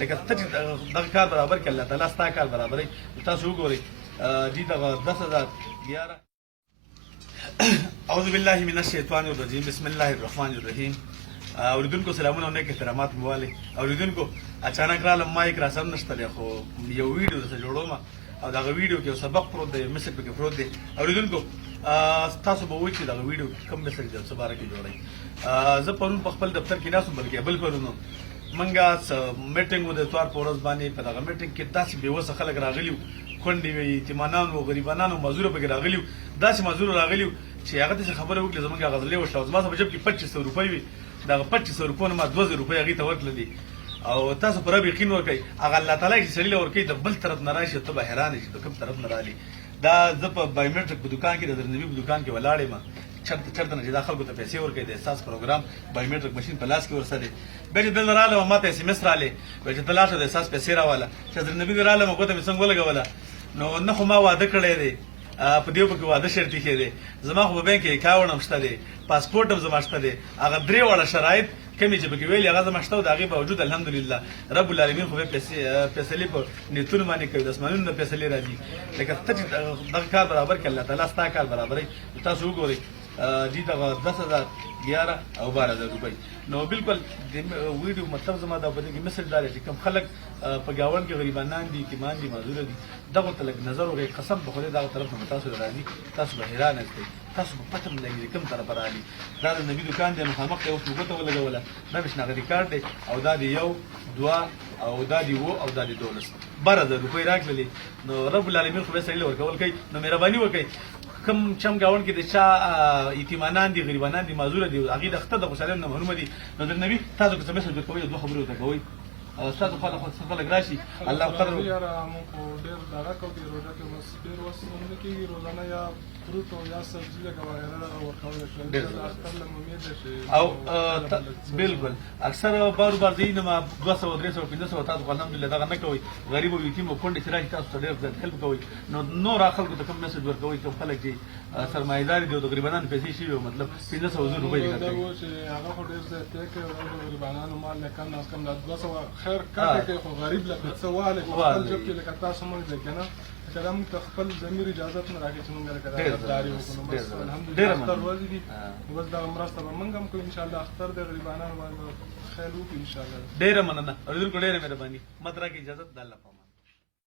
لکه ته چې دغه کار برابر کړي الله تعالی ستا کار برابروي. تاسو وګورئ دې دغه 10,011 اعوذ بالله من الشیطان الرجیم بسم الله الرحمن الرحیم. اوریدونکو سلامونه او نیک احترامات مو والي. اوریدونکو اچانک رالم مایک را سم نشته دی خو یو ویډیو درته جوړوم او دغه ویډیو کې یو سبق پروت دی، میسج پکې پروت دی. اوریدونکو تاسو به وایئ چې دغه ویډیو کوم میسج دی څه باره کې جوړئ. زه پرون په خپل دفتر کې ناست وم، بلکې بل پرون منګه میټینګ و د اتوار په ورځ باندې. په دغه میټینګ کې داسې بېوسه خلک راغلي وو، کونډې وې، یتیمانان وو، غریبانان وو، مزدوره پکې راغلي وو. داسې مزدور راغلي وو چې هغه داسې خبره وکړي زموږ هغه غزلې وشله او زما په جیب کې 2500 روپۍ وي. دغه 2500 روپو نه ما 2000 روپۍ هغې ته ورتللې. او تاسو په رب یقین وکړئ هغه الله تعالی چې سړي له ورکوي د بل طرف نه راشي ته به حیرانې شي د کوم طرف نه رالي. دا زه په بایومیټرک په دوکان کې د درنوي په دوکان کې ولاړ یم، چرته نه چې دا خلکو ته پیسې ورکوي د احساس پروګرام بایومیټرک ماشین په لاس کې ورسره دی. بیا چې دلته رالم ما ته SMS رالې وایي چې ته لاړ شه د احساس پیسې راواله. چې درنوي دې رالم ګوته مې څنګه ولګوله نو نه خو ما واده کړی دی، په دې پکې واده شرط ایښی دی، زما خو په بینک کې اکاونټ هم شته دی، پاسپورټ هم زما شته دی. هغه درې واړه شرایط کمې چې پکې ویلي هغه زما شته او د هغې باوجود الحمدلله رب العالمین خو فیصلې په نیتونو باندې کوي، د اسمانونو نه فیصلې راځي. لکه ته چې دغه کار برابر کړي الله تعالی ستا کار برابروي. تاسو وګورئ دې دغه 10,011 او 12,000 روپۍ. نو بالکل د ویډیو مطلب زما دا په دې کې میسج دا دی چې کوم خلک په ګاونډ کې غریبانان دي، یتیمان دي، معذوره دي، دغو ته لږ نظر وکړئ. قسم په خدای دغه طرف نه تاسو راځي تاسو به حیرانه شئ، تاسو به پته نه لګي کوم طرف رالي. دا د نبي دوکان دی، مخامخ ته اوس ګوته ولګوله، دا مې شناختی کارت دی او دا دی 1 2 او دا دی 7 او دا دی 12 12,000 روپۍ راکړلې. نو رب العالمین خو به سړي له ورکول کوي. نو مهرباني وکړئ کوم چم گاونډ کې د چا یتیمانان دي، غریبانان دي، معذوره دي، هغې د اختر د خوشحالۍ نه محرومه دي. نو د نبي تاسو که څه میسج ورکوئ دوه خبرې ورته کوئ ستاسو خواله خلک راشي الله قدر ډېر دغه کو دي روژه کې بس ډېر وس نه کېږي روزانه یا فروټ او یا سبزي لکه وغیره ورکولی شو اختر له امید ده چې او بالکل اکثر بار بار دی نه ما 200 300 500 تاسو الحمدلله دغه نه کوئ. غریب او یتیم او کونډې چې راشي تاسو ته ډېر زیات هیلپ کوئ. نو نور خلکو ته کوم میسج ورکوئ کوم خلک چې سرمایه‌دار دي او د غریبانو پیسې شي مطلب 500 روپۍ دا و چې هغه خو ډېر زیات دی کوي او د غریبانو مال نه کم نه کم 200 خیر کار کوي خو غریب لکه څه واله خپل جب کې لکه تاسو مونږ دی کنه کله موږ ته خپل ضمیر اجازه نه راکړي چې موږ لکه داري وکړو. بس الحمدلله اختر ورځې دي بس دا مرسته به موږ هم کوو ان شاء الله. اختر د غریبانو باندې خیر وکړو ان شاء الله. ډېره مننه اوریدونکو ډېره مهرباني. مدرا کې اجازه د الله